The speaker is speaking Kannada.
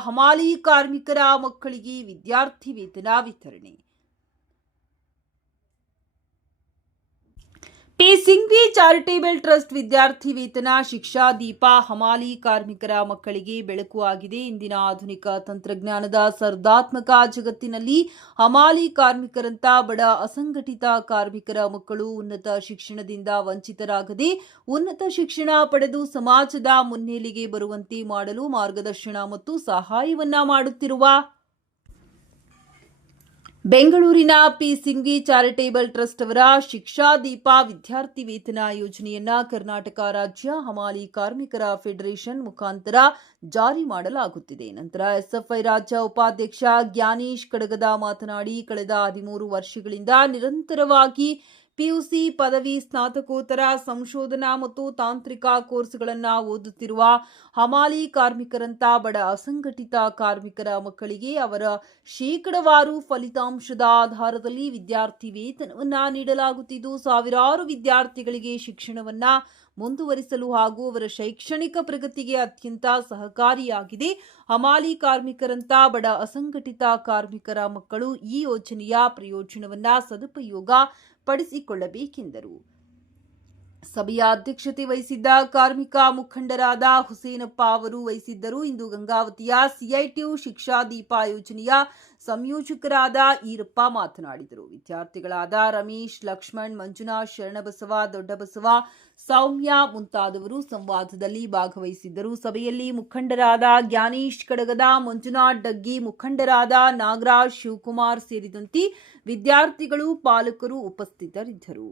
ಹಮಾಲಿ ಕಾರ್ಮಿಕರ ಮಕ್ಕಳಿಗೆ ವಿದ್ಯಾರ್ಥಿ ವೇತನ ವಿತರಣೆ. ಪಿ ಸಿಂಘ್ವಿ ಚಾರಿಟೇಬಲ್ ಟ್ರಸ್ಟ್ ವಿದ್ಯಾರ್ಥಿ ವೇತನ, ಶಿಕ್ಷಾ, ದೀಪ, ಹಮಾಲಿ ಕಾರ್ಮಿಕರ ಮಕ್ಕಳಿಗೆ ಬೆಳಕು ಆಗಿದೆ. ಇಂದಿನ ಆಧುನಿಕ ತಂತ್ರಜ್ಞಾನದ ಸ್ಪರ್ಧಾತ್ಮಕ ಜಗತ್ತಿನಲ್ಲಿ ಹಮಾಲಿ ಕಾರ್ಮಿಕರಂತ ಬಡ ಅಸಂಘಟಿತ ಕಾರ್ಮಿಕರ ಮಕ್ಕಳು ಉನ್ನತ ಶಿಕ್ಷಣದಿಂದ ವಂಚಿತರಾಗದೆ, ಉನ್ನತ ಶಿಕ್ಷಣ ಪಡೆದು ಸಮಾಜದ ಮುನ್ನೆಲೆಗೆ ಬರುವಂತೆ ಮಾಡಲು ಮಾರ್ಗದರ್ಶನ ಮತ್ತು ಸಹಾಯವನ್ನ ಮಾಡುತ್ತಿರುವ ಬೆಂಗಳೂರಿನ ಪಿ ಸಿಂಗಿ ಚಾರಿಟೇಬಲ್ ಟ್ರಸ್ಟ್ ಅವರ ಶಿಕ್ಷಾ ದೀಪ ವಿದ್ಯಾರ್ಥಿ ವೇತನ ಯೋಜನೆಯನ್ನ ಕರ್ನಾಟಕ ರಾಜ್ಯ ಹಮಾಲಿ ಕಾರ್ಮಿಕರ ಫೆಡರೇಷನ್ ಮುಖಾಂತರ ಜಾರಿ ಮಾಡಲಾಗುತ್ತಿದೆ. ನಂತರ ಎಸ್ಎಫ್ಐ ರಾಜ್ಯ ಉಪಾಧ್ಯಕ್ಷ ಜ್ಞಾನೀಶ್ ಕಡಗದ ಮಾತನಾಡಿ, ಕಳೆದ ಹದಿಮೂರು ವರ್ಷಗಳಿಂದ ನಿರಂತರವಾಗಿ ಪಿಯುಸಿ ಪದವಿ ಸ್ನಾತಕೋತ್ತರ ಸಂಶೋಧನಾ ಮತ್ತು ತಾಂತ್ರಿಕ ಕೋರ್ಸ್ಗಳನ್ನು ಓದುತ್ತಿರುವ ಹಮಾಲಿ ಕಾರ್ಮಿಕರಂತ ಬಡ ಅಸಂಘಟಿತ ಕಾರ್ಮಿಕರ ಮಕ್ಕಳಿಗೆ ಅವರ ಶೇಕಡವಾರು ಫಲಿತಾಂಶದ ಆಧಾರದಲ್ಲಿ ವಿದ್ಯಾರ್ಥಿ ವೇತನವನ್ನು ನೀಡಲಾಗುತ್ತಿದ್ದು, ಸಾವಿರಾರು ವಿದ್ಯಾರ್ಥಿಗಳಿಗೆ ಶಿಕ್ಷಣವನ್ನ ಮುಂದುವರಿಸಲು ಹಾಗೂ ಅವರ ಶೈಕ್ಷಣಿಕ ಪ್ರಗತಿಗೆ ಅತ್ಯಂತ ಸಹಕಾರಿಯಾಗಿದೆ. ಹಮಾಲಿ ಕಾರ್ಮಿಕರಂತ ಬಡ ಅಸಂಘಟಿತ ಕಾರ್ಮಿಕರ ಮಕ್ಕಳು ಈ ಯೋಜನೆಯ ಪ್ರಯೋಜನವನ್ನ ಸದುಪಯೋಗ ಪಡಿಸಿಕೊಳ್ಳಬೇಕೆಂದರು. ಸಭೆಯ ಅಧ್ಯಕ್ಷತೆ ವಹಿಸಿದ್ದ ಕಾರ್ಮಿಕ ಮುಖಂಡರಾದ ಹುಸೇನಪ್ಪ ಅವರು ವಹಿಸಿದ್ದರು. ಇಂದು ಗಂಗಾವತಿಯ ಸಿಐಟಿಯು ಶಿಕ್ಷಾ ದೀಪ ಯೋಜನೆಯ ಸಂಯೋಜಕರಾದ ಈರಪ್ಪ ಮಾತನಾಡಿದರು. ವಿದ್ಯಾರ್ಥಿಗಳಾದ ರಮೇಶ್, ಲಕ್ಷ್ಮಣ್ ಮಂಜುನಾಥ್ ಶರಣಬಸವ, ದೊಡ್ಡಬಸವ, ಸೌಮ್ಯ ಮುಂತಾದವರು ಸಂವಾದದಲ್ಲಿ ಭಾಗವಹಿಸಿದ್ದರು. ಸಭೆಯಲ್ಲಿ ಮುಖಂಡರಾದ ಜ್ಞಾನೇಶ್ ಕಡಗದ ಮಂಜುನಾಥ್ ಡಗ್ಗಿ, ಮುಖಂಡರಾದ ನಾಗರಾಜ್ ಶಿವಕುಮಾರ್ ಸೇರಿದಂತೆ ವಿದ್ಯಾರ್ಥಿಗಳು, ಪಾಲಕರು ಉಪಸ್ಥಿತರಿದ್ದರು.